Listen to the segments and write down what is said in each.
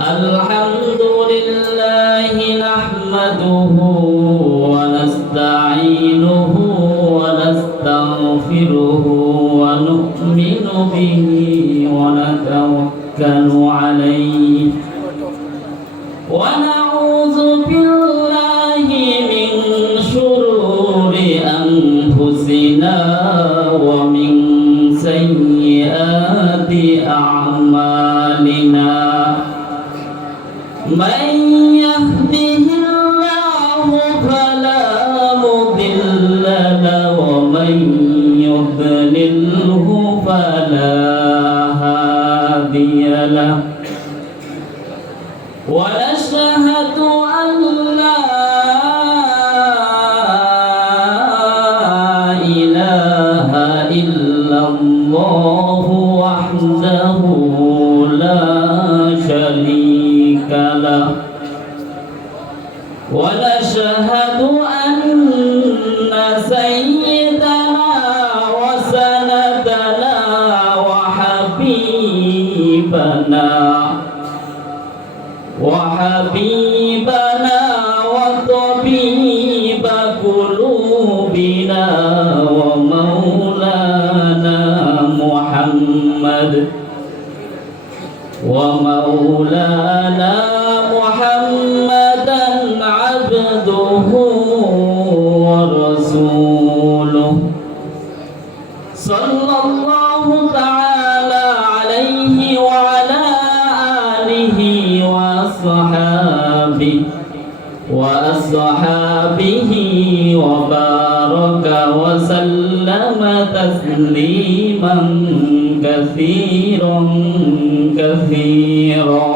الحمد لله نحمده ونستعينه ونستغفره ونؤمن به ونتوكل عليه ونعوذ بالله من شرور أنفسنا ومن سيئات أعمالنا من يهده الله فلا مضل له ومن يضلله فلا هادي له ونشهد أن لا إله إلا الله وحده لا شريك له ونشهد أن سيدنا وسندنا وحبيبنا وطبيب قلوبنا ومولانا محمدا عبده ورسوله صلى الله تعالى عليه وعلى آله وأصحابه وبارك وسلم تسليما كثيرا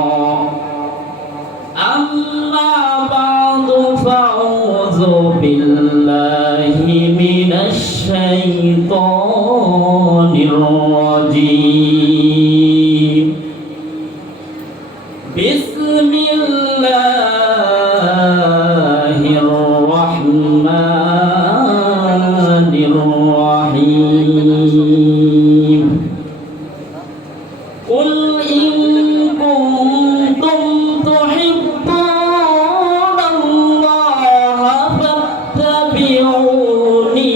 أما بعد فأعوذ بالله من الشيطان الرجيم بسم الله الرحمن الرحيم قل إن كنتم تحبون الله فاتبعوني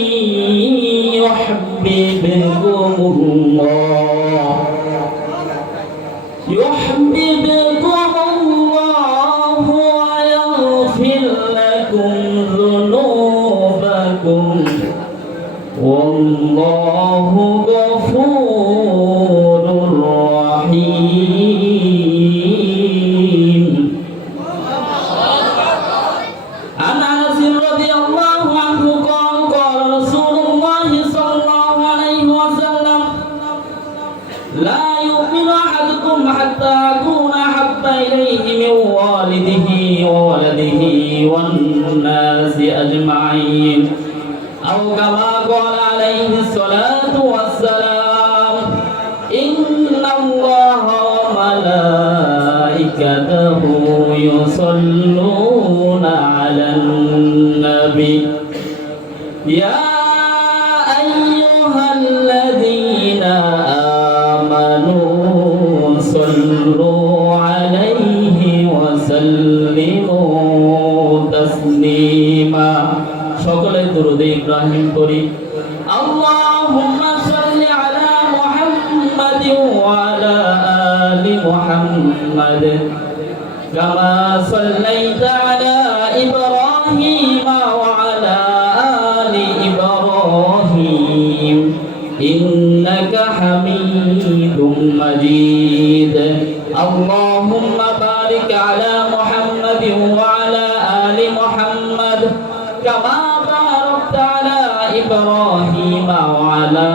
يحببكم الله ويغفر لكم ذنوبكم والله غفور رحيم. عن أنس رضي الله عنه قال قال رسول الله صلى الله عليه وسلم لا يؤمن أحدكم حتى أكون أحب إليه من والده وولده والناس أجمعين أو كما قال عليه الصلاة والسلام إن الله وملائكته يصلون على النبي يا أيها الذين آمنوا صلوا عليه وسلموا تسليما সকলে দরুদ ইব্রাহিম পড়ি আল্লাহুম্মা সাল্লি আলা মুহাম্মাদিন ওয়া আলা আলি মুহাম্মাদ কামা সাল্লাইতা আলা ইব্রাহিম ওয়া আলা আলি ইব্রাহিম ইন্নাকা হামিদুম মাজিদ আল্লাহুম্মা বারিক আলা মুহাম্মাদিন ওয়া আলা আলি মুহাম্মাদ কামা إبراهيم وعلى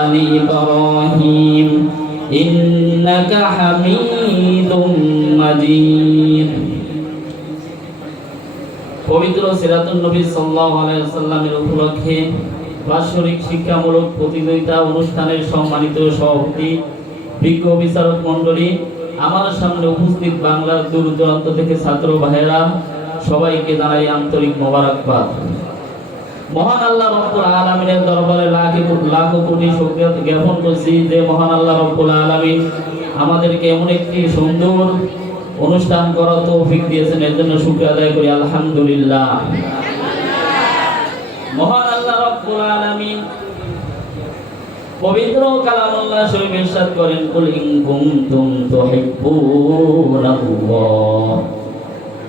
آل إبراهيم إنك حميد مجيد পবিত্র সিরাতুন নবী সাল্লাল্লাহু আলাইহি ওয়াসাল্লামের উপলক্ষে বাৎসরিক শিক্ষামূলক প্রতিযোগিতা অনুষ্ঠানের সম্মানিত সভাপতি বিজ্ঞ বিচারক মণ্ডলী আমার সামনে উপস্থিত বাংলার দূর দূরান্ত থেকে ছাত্র ভাইয়েরা সবাইকে জানাই আন্তরিক মোবারকবাদ। মহান আল্লাহ রাব্বুল আলামিনের দরবারে লাখো কোটি শুকরিয়া জ্ঞাপন করছি যে মহান আল্লাহ রাব্বুল আলামিন আমাদেরকে এমন একটি সুন্দর অনুষ্ঠান করার তৌফিক দিয়েছেন, এর জন্য শুকরিয়া আদায় করি আলহামদুলিল্লাহ। মহান আল্লাহ রাব্বুল আলামিন পবিত্র কালামুল্লাহ শরীফে ইরশাদ করেন, কুল ইন কুনতুম তুহিব্বুনাল্লাহ,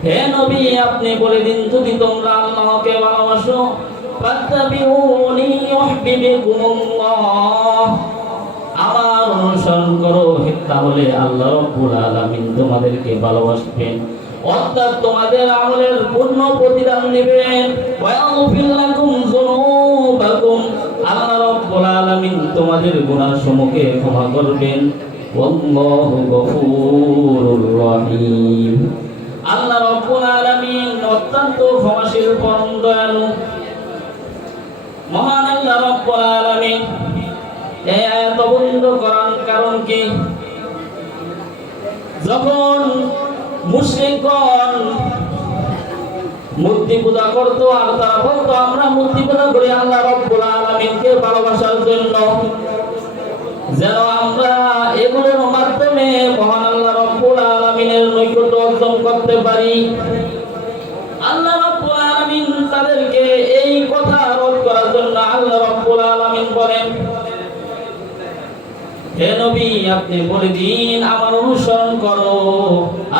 হে নবী আপনি বলে দিন যদি তোমরা আল্লাহকে ভালোবাসো, ফাত্তাবিউনি ইউহিব্বুকুমুল্লাহ, আমার অনুসরণ করো তাহলে আল্লাহ রাব্বুল আলামিন তোমাদেরকে ভালোবাসবেন, অর্থাৎ তোমাদের আমলের পূর্ণ প্রতিদান দিবেন। ওয়া ইয়াগফির লাকুম যুনুবাকুম, আল্লাহ রাব্বুল আলামিন তোমাদের গুনাহসমূহকে ক্ষমা করবেন। ওয়াল্লাহু গফুরুর রহিম, আল্লাহ রাব্বুল আলামিন অত্যন্ত ক্ষমাশীল পরম দয়ালু। মহান আল্লাহ রাব্বুল আলামিন এই আয়াত অবতীর্ণ করার কারণ কি? যখন মুশরিকগণ মূর্তি পূজা করতো আর তারা বলতো আমরা মূর্তি পূজা করি আল্লাহ রাব্বুল আলামিনকে ভালোবাসার জন্য, যেন আমরা এগুলোর মাধ্যমে মহান আল্লাহ রাব্বুল আলামিনের নৈকট্য অর্জন করতে পারি। আল্লাহ রাব্বুল আলামিন তাদেরকে এই কথা রোধ করার জন্য আল্লাহ রাব্বুল আলামিন বলেন, হে নবী আপনি বলে দিন আমার অনুসরণ করো,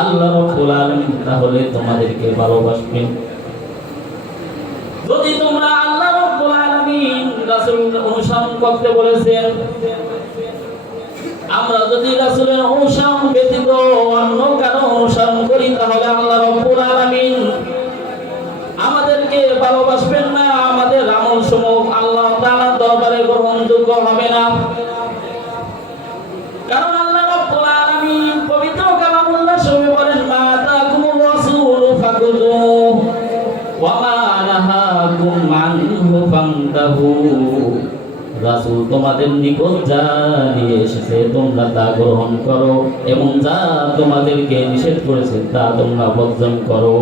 আল্লাহ রাব্বুল আলামিন তাহলে তোমাদেরকে ভালোবাসবেন। যদি তোমরা আল্লাহ রাব্বুল আলামিন রাসূলের অনুসরণ করতে বলেছেন, আমরা যদি রাসূলের অনুসরণ ব্যতীত অন্য কারো অনুসরণ করি তাহলে আল্লাহ রাব্বুল আলামিন আমাদেরকে ভালোবাসবেন না, আমাদের আমলসমূহ আল্লাহ তাআলার দরবারে গ্রহণযোগ্য হবে না। কারণ আল্লাহ রাব্বুল আলামিন পবিত্র কালামুল্লাহ শরীফে বলেন, মা তাকুমুর রাসূলু ফাকুযুহু ওয়া মা নাহাকুম আনহু ফান্তাহু, রাসূল তোমাদের নিকট যা নিয়ে এসেছে তোমরা তা গ্রহণ করো এবং যা তোমাদেরকে নিষেধ করেছে তা তোমরা বর্জন করো।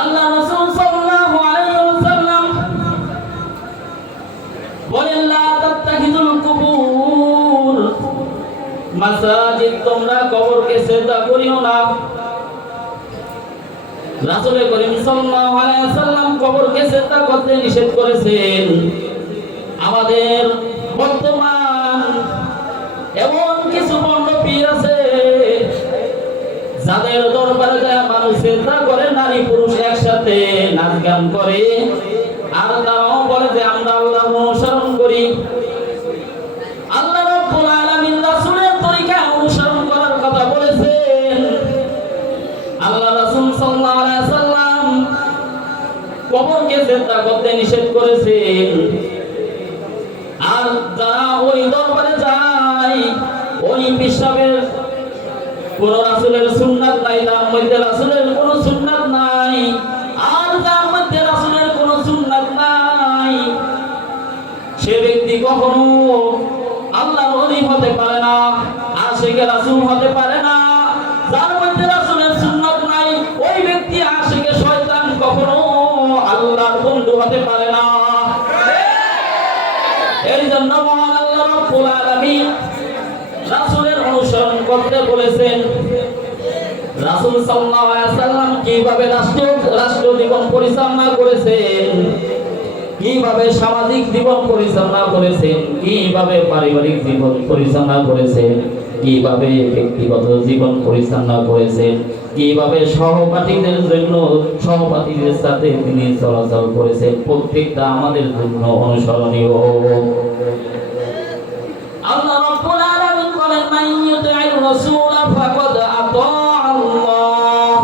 আল্লাহ রাসূল সাল্লাল্লাহু আলাইহি ওয়াসাল্লাম বলেন, লা তাত্তাখিযুল কুবুর মাসাজিদ, তোমরা কবরকে সিজদা করিও না। রাসূল করিম সাল্লাল্লাহু আলাইহি ওয়াসাল্লাম কবরকে সিজদা করতে নিষেধ করেছেন। আমাদের বর্তমান এমন কিছু বন্ড পীর আছে যাদের দরবারে যায় মানুষ সিজদা করে, নারী পুরুষ একসাথে নাচ গান করে, আর তারাও বলে যে আমরা আল্লাহর অনুসরণ করি। আল্লাহ রাব্বুল আলামিন রাসূলের তরিকা অনুসরণ করার কথা বলেছেন। আল্লাহ রাসূল সাল্লাল্লাহু আলাইহি ওয়াসাল্লাম কবরকে সিজদা করতে নিষেধ করেছেন। আর যারা ওই দরবারে যায়, ওই পিশাবের কোন রাসূলের সুন্নাত নাই, তার মধ্যে রাসূলের কোন সুন্নাত নাই, আর যার মধ্যে রাসূলের কোন সুন্নাত নাই, সে ব্যক্তি কখনো আল্লাহর ওলি হতে পারে না, আশিকে রাসূল হতে পারে না। যার মধ্যে রাসূলের সুন্নাত নাই, ওই ব্যক্তি আশিকে শয়তান, কখনো আল্লাহর বন্ধু হতে পারে না। এর জন্য মহান আল্লাহ রাব্বুল আলামিন রাসূলের অনুসরণ করতে বলেছেন। রাসূল সাল্লাল্লাহু আলাইহি ওয়াসাল্লাম কিভাবে রাষ্ট্র জীবন পরিচালনা করেছেন, কিভাবে সামাজিক জীবন পরিচালনা করেছেন, কিভাবে পারিবারিক জীবন পরিচালনা করেছেন, কিভাবে ব্যক্তিগত জীবন পরিচালনা করেছেন, কিভাবে সহপাঠীদের জন্য সহপাঠীদের সাথে তিনি চলাচল করেছেন, প্রত্যেকটা আমাদের জন্য অনুসরণীয়। আল্লাহ রাব্বুল আলামিন বলেন, মান ইউতি'র রাসূলা ফাকাদ আতা আল্লাহ,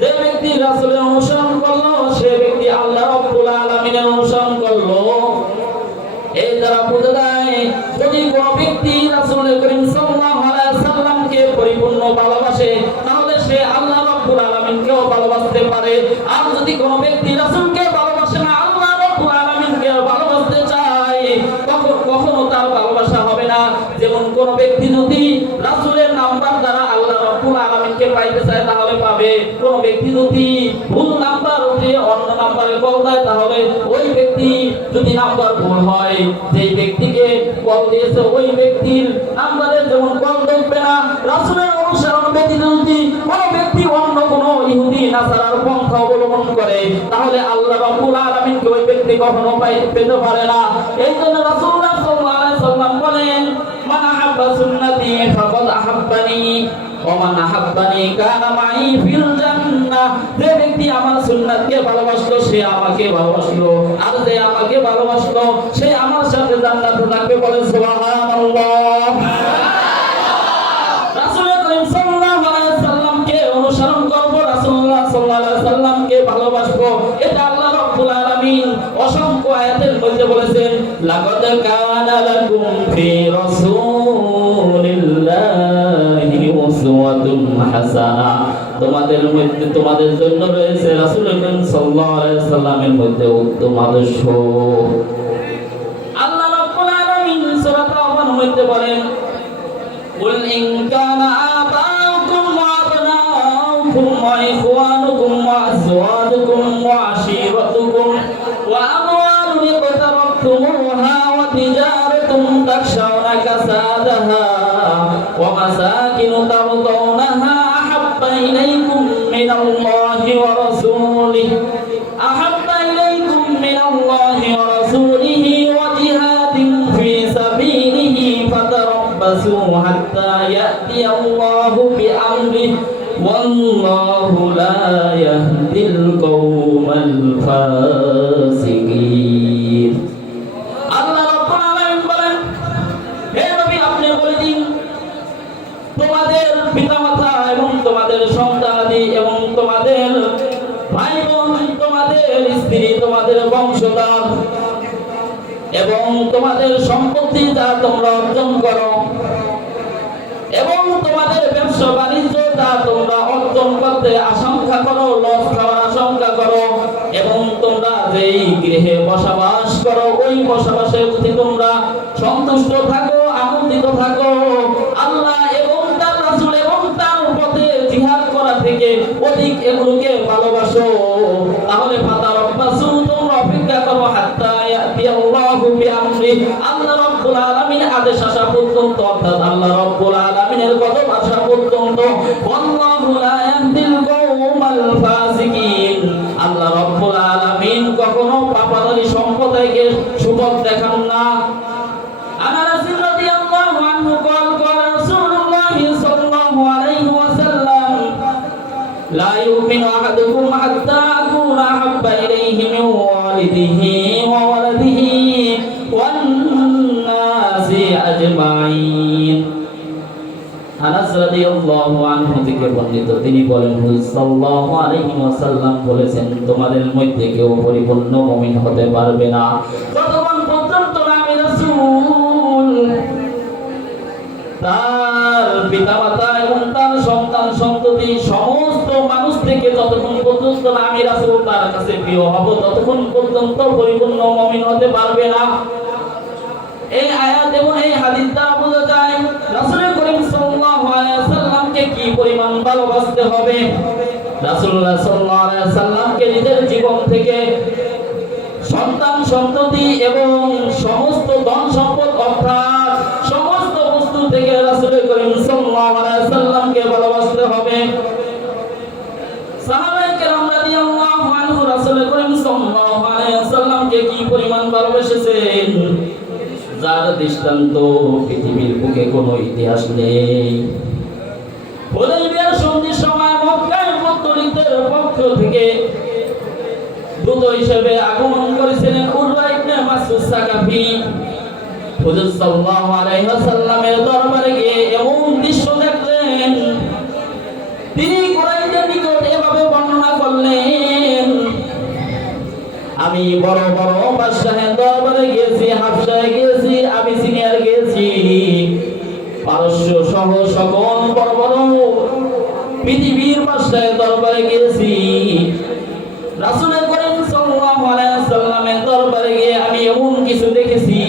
যে ব্যক্তি রাসূলের অনুসরণ করলো সে ব্যক্তি আল্লাহ রাব্বুল আলামিনের অনুসরণ করলো। এই দ্বারা বোঝা যায় যদি কোনো ব্যক্তি রাসূল করিম সাল্লাল্লাহু আলাইহি ওয়াসাল্লামকে পরিপূর্ণ ভালোবাসে তাহলে সে আল্লাহ রাব্বুল আলামিনকেও ভালোবাসতে পারে। আর যদি কোনো ব্যক্তি রাসূলকে ভালোবাসে না, আল্লাহ রাব্বুল আলামিনকে ভালোবাসতে চায়, তখন কখনো তার ভালোবাসা হবে না। যেমন কোন ব্যক্তি যদি রাসূলের নাম্বার দ্বারা আল্লাহ রাব্বুল আলামিনকে পাইতে চায় তাহলে পাবে। কোন ব্যক্তি যদি ভুল নাম্বার দিয়ে অন্য নাম্বারে নাম্বার ভুল হয়, যেই ব্যক্তিকে কল দিয়েছে ওই ব্যক্তির নাম্বারে যেমন কল দেখবে না। রাসূলের অনুসরণ ব্যতীত যদি কোনো ব্যক্তি অন্য কোনো ইহুদি নাসারার পন্থা অবলম্বন করে, তাহলে আল্লাহ রাব্বুল আলামিনকে ওই ব্যক্তি কখনো পেতে পারে না। এই জন্য রাসূলুল্লাহ সাল্লাল্লাহু আলাইহি ওয়াসাল্লাম বলেন, মান আহাব্বা সুন্নতি ফাকাদ আহাব্বানি ওয়া মান আহাব্বানি কানা মাই ফিল জান্নাহ। যে ব্যক্তি আমার সুন্নাতকে ভালোবাসলো সে আমাকে ভালোবাসলো, আর যে আমাকে ভালোবাসলো সে আমার সাথে জান্নাতে থাকবে। বলেন সুবহানাল্লাহ। রাসূল করিম সাল্লাল্লাহু আলাইহি ওয়াসাল্লামকে অনুসরণ করব, রাসূলুল্লাহ সাল্লাল্লাহু আলাইহি ওয়াসাল্লামকে ভালোবাসবো, এটা আল্লাহ রাব্বুল আলামিন অসংখ্য আয়াতের মধ্যে বলেছেন, লাকাদ কানা লাকুম ফি রাসূলিল্লাহি উসওয়াতুন হাসানাহ। তোমাদের মধ্যে তোমাদের জন্য রয়েছে রাসূল করিম সাল্লাল্লাহু আলাইহি ওয়াসাল্লামের মধ্যে উত্তম আদর্শ। আল্লাহ রাব্বুল আলামিন সূরা তাওবার মধ্যে বলেন, কুল ইন কানা আবাউকুম ওয়া আবনাউকুম ওয়া ইখওয়ানুকুম ওয়া আযওয়াজুকুম ওয়া আশীরাতুকুম ওয়া আমওয়ালুন ইqtarabtumuha ওয়া তিজারাতুন তাখশাউনা কাসাদাহা ওয়া মাসাকিনু তারদাউনাহা আহাব্বা ইলাইকুম মিনাল্লাহি ওয়া রাসূলিহি আহাব্বা ইলাইকুম মিনাল্লাহি ওয়া রাসূলিহি ওয়া জিহাদিন ফি সাবিলিহি ফাতারাব্বাসু হাত্তা ইয়াতিয়াল্লাহু বিআমরিহি ওয়াল্লাহু লা ইয়াহদিল কওমাল ফাসিকিন। আল্লাহ রাব্বুল আলামিন বলেন, হে নবী আপনি বলে দিন, তোমাদের পিতামাতা এবং তোমাদের সন্তানাদি এবং তোমাদের ভাই বোন, তোমাদের স্ত্রী, তোমাদের বংশধর এবং তোমাদের সম্পত্তি যা তোমরা অর্জন করো এবং তোমাদের ব্যবসা বাণিজ্য যা তোমরা অর্জন করতে আশঙ্কা করো, লস খাওয়ার আশঙ্কা করো, এবং তোমরা যেই গৃহে বসবাস করো ওই বসবাসে যদি তোমরা সন্তুষ্ট থাকো, আনন্দিত থাকো, আল্লাহ এবং তার রাসূল এবং তার পথে জিহাদ করা থেকে অধিক এগুলোকে ভালোবাসো, তাহলে ফাতারাব্বাসু তোমরা অপেক্ষা করো হাত্তা ইয়াতিয়াল্লাহু বিআমরিহি, আল্লাহ রাব্বুল আলামিনের আদেশ আসা পর্যন্ত, অর্থাৎ আল্লাহ রাব্বুল আলামিনের গজব আসা পর্যন্ত। ওয়াল্লাহু লা ইয়াহদিল কওমাল ফাসিকিন, আল্লাহ রাব্বুল আলামিন কখনো পাপাচারী সম্প্রদায়কে সুপথ দেখান না। আনাস রাদিয়াল্লাহু আনহু قال قال رسول الله صلى الله عليه وسلم لا يؤمن أحدكم حتى أكون أحب إليه من والده وولده والناس أجمعين। আনাস রাদিয়াল্লাহু আনহু থেকে বর্ণিত, তিনি বলেন, হুজুর সাল্লাল্লাহু আলাইহি ওয়াসাল্লাম বলেছেন, তোমাদের মধ্যে কেউ পরিপূর্ণ মুমিন হতে পারবে না যতক্ষণ পর্যন্ত আমি রাসূল তার পিতামাতা এবং তার সন্তান সন্ততি সমস্ত মানুষ থেকে যতক্ষণ পর্যন্ত আমি রাসূল তার কাছে প্রিয় হব ততক্ষণ পর্যন্ত পরিপূর্ণ মুমিন হতে পারবে না। এই আয়াত এবং এই হাদিস দ্বারা বোঝা যায় রাসূল করিম সাল্লাল্লাহু আলাইহি ওয়াসাল্লামকে কি পরিমাণ ভালোবাসতে হবে। রাসূলুল্লাহ সাল্লাল্লাহু আলাইহি ওয়াসাল্লামকে নিজের জীবন থেকে, সন্তান সন্ততি এবং সমস্ত ধন সম্পদ অর্থাৎ সমস্ত বস্তু থেকে রাসূল করিম সাল্লাল্লাহু আলাইহি ওয়াসাল্লামকে ভালোবাসতে হবে। সাহাবায়ে কেরাম রাদিয়াল্লাহু আনহু রাসূল করিম সাল্লাল্লাহু আলাইহি ওয়াসাল্লামকে কি পরিমাণ ভালোবেসেছেন, যার দৃষ্টান্ত পৃথিবীর বুকে কোনো ইতিহাস নেই। হুদায়বিয়ার সন্ধির সময় মক্কায় মুশরিকদের পক্ষ থেকে দূত হিসেবে আগমন করেছিলেন উরওয়া ইবনে মাসউদ সাকাফি। হুজুর সাল্লাল্লাহু আলাইহি ওয়াসাল্লামের দরবারে গিয়ে এমন দৃশ্য দেখলেন, তিনি কুরাইশদের নিকট এভাবে বর্ণনা করলেন, আমি বড় বড় বাদশাহের দরবারে গিয়েছি, হাবশায় গিয়েছি, আবিসিনিয়ার গিয়েছি, পারস্য সহ সকল বড় বড় পৃথিবীর বাদশাহের দরবারে গিয়েছি। রাসূল করিম সাল্লাল্লাহু আলাইহি ওয়াসাল্লামের দরবারে গিয়ে আমি এমন কিছু দেখেছি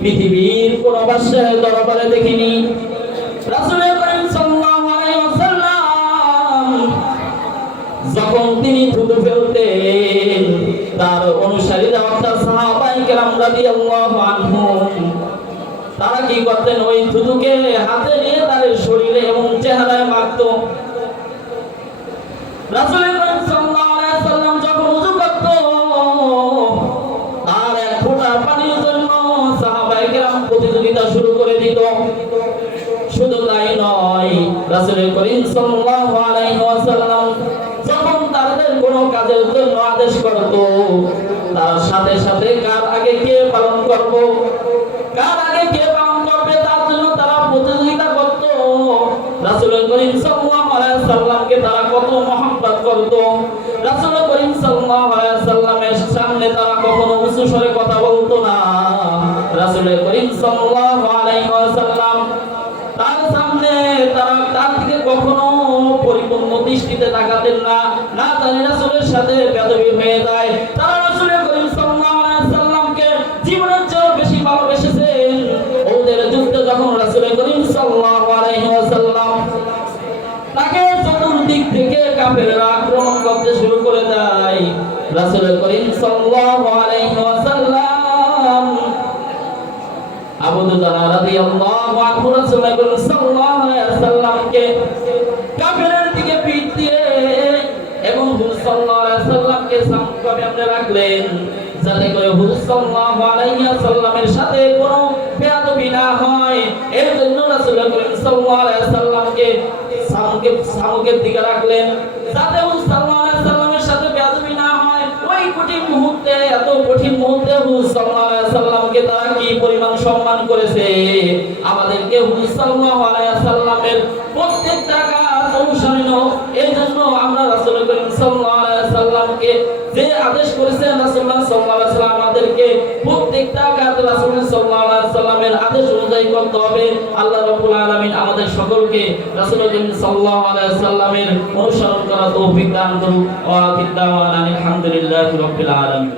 পৃথিবীর কোন বাদশাহের দরবারে দেখিনি। রাসূল করিম সাল্লাল্লাহু আলাইহি ওয়াসাল্লাম যখন তিনি থুতু ফেলতেন, তার অনুসারীরা অর্থাৎ সাহাবায়ে সাহাবায়ে কেরাম রাদিয়াল্লাহু আনহুম তারা কি করতেন? ওই থুতুকে হাতে নিয়ে তার শরীরে এবং চেহারায় মাখতো। রাসূল সাল্লাল্লাহু আলাইহি ওয়াসাল্লাম যখন ওযু করত আর এক ফোঁটা পানির জন্য সাহাবায়ে কেরাম প্রতিযোগিতা শুরু করে দিত। শুধু তাই নয়, রাসূল করিম সাল্লাল্লাহু আলাইহি ওয়াসাল্লাম যখন তাদের কোনো কাজের জন্য আদেশ করত, তার সাথে সাথে কার আগে কে পালন করব, কার আগে কে পালন করবে তার জন্য তারা প্রতিযোগিতা করত। রাসূল করিম সাল্লাল্লাহু আলাইহি ওয়াসাল্লামকে তারা কত মহব্বত করত। রাসূল করিম সাল্লাল্লাহু আলাইহি ওয়াসাল্লামের সামনে তারা কখনো উঁচু স্বরে কথা বলতো না। রাসূল করিম সাল্লাল্লাহু আলাইহি ওয়াসাল্লাম তার সামনে তারা তার দিকে কখনো পরিপূর্ণ দৃষ্টিতে তাকাতেন না, না জানি রাসূলের সাথে বেয়াদবি হয়ে যায়। তারা রাসূল করিম সাল্লাল্লাহু আলাইহি ওয়াসাল্লামকে জীবনের চেয়ে বেশি ভালোবেসেছেন। ওদের যুদ্ধে যখন রাসূল করিম সাল্লাল্লাহু আলাইহি ওয়াসাল্লাম তাকে চতুর্দিক থেকে কাফেররা আক্রমণ করতে শুরু করে দেয়, রাসূল করিম সাল্লাল্লাহু আলাইহি ওয়াসাল্লাম আবু দুজানা রাদিয়াল্লাহু আনহু রাসূল সাল্লাল্লাহু আলাইহি ওয়াসাল্লামকে কাফেরের দিকে পিঠ দিয়ে এবং হুজুর সাল্লাল্লাহু আলাইহি ওয়াসাল্লামকে সামনে আপনি রাখলেন যাতে করে হুজুর সাল্লাল্লাহু আলাইহি ওয়াসাল্লামের সাথে কোনো বেয়াদবি না হয়। এর জন্য রাসূল করিম সাল্লাল্লাহু আলাইহি ওয়াসাল্লামকে সামনের দিকে রাখলেন যাতে হুজুর সাল্লাল্লাহু আলাইহি ওয়াসাল্লামের সাথে বেয়াদবি না হয়। ওই কঠিন মুহূর্তে, এত কঠিন মুহূর্তে হুজুর সাল্লাল্লাহু আলাইহি ওয়াসাল্লামকে তারা কি পরিমাণ সম্মান করেছে। আমাদেরকে হুজুর সাল্লাল্লাহু আলাইহি ওয়াসাল্লামের প্রত্যেকটা কাজ অনুসরণীয়। এই জন্য আমরা রাসূল করিম সাল্লাল্লাহু আলাইহি ওয়াসাল্লামকে যে আদেশ করেছেন রাসূলুল্লাহ সাল্লাল্লাহু আলাইহি ওয়াসাল্লাম আমাদেরকে প্রত্যেকটা কাজ রাসূল সাল্লাল্লাহু আলাইহি ওয়াসাল্লামের আদেশ অনুযায়ী করতে হবে। আল্লাহ রাব্বুল আলামিন আমাদের সকলকে রাসূল করিম সাল্লাল্লাহু আলাইহি ওয়াসাল্লামের অনুসরণ করার তৌফিক দান করুন। ওয়া আখিরু দাওয়ানা আলহামদুলিল্লাহি রাব্বিল আলামিন।